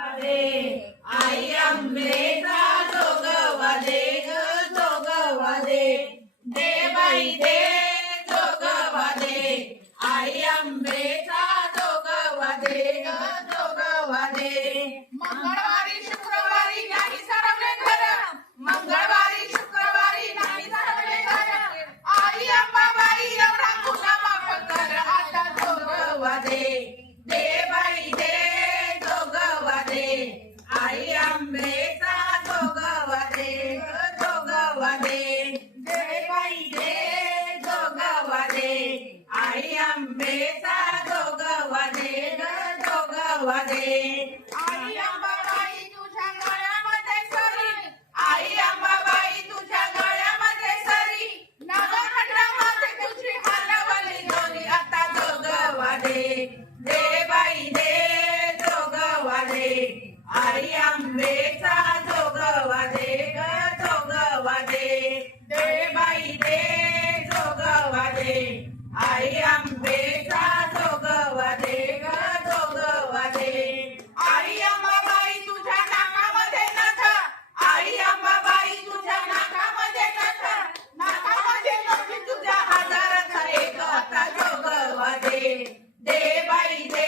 आई अंबेचा जोगवादे आंबेचा आई अंबाबाई तुझ्या गळ्यामध्ये सरी. आई अंबाबाई तुझ्या गळ्यामध्ये सरी. नवखंडामध्ये तुझी हलवली दोरी. आता दे बाई दे आई आंबेचा जोगवादे ग जोगवादे दे बाई दे जोगवादे आई आंबेचा जोगवादे ग जोगवादे आई अंबाबाई तुझ्या नाकामध्ये नथ आई अंबाबाई तुझ्या नाकामध्ये नथ नाकामध्ये नथ तुझ्या हजाराचा एक आता जोगवादे दे बाई दे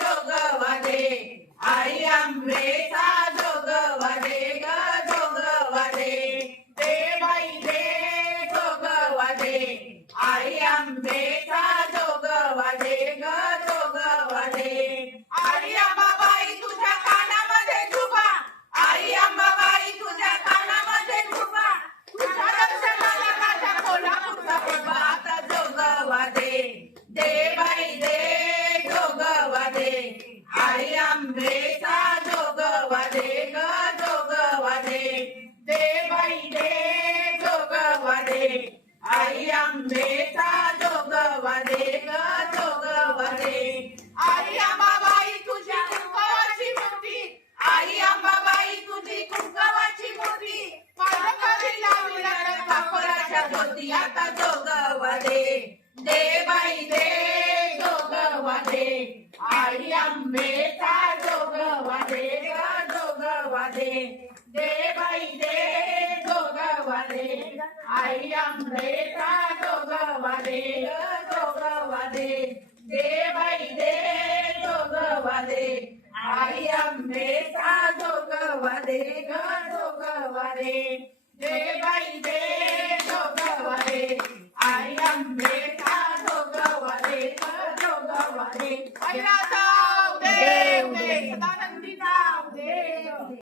जोगवादे. आई आंबेचा जोगवादे ग जोगवादे. दे बाई दे जोगवादे. आई आंबे जोगवादे ग जोगवादे आई अंबाबाई तुझ्या कानामध्ये झुबा आई अंबाबाई तुझ्या कानामध्ये झुबा तुझ्या दर्शनाला माझ्या कोल्हापूरचा बाबा आता जोगवादे दे बाई दे जोगवादे आई आंबेचा जोगवादे ग जोगवादे दे बाई दे जोगवदे. आई आंबेचा जोगवदे ग जोगवदे. आई अंबाबाई तुझी कुंकवाची मोठी आई अंबाबाई तुझी कुंकवाची मोठी पालकाची लावल्या कापराच्या धोती आता जोगवदे. दे बाई दे जोगवदे. आई अंबेचा जोगवदे आई अमृता जोगवदे जोगवदे दे बाई दे जोगवदे आई अमृता जोगवदे ग जोगवदे दे बाई दे जोगवदे आई अमृता जोगवदे जोगवदे आई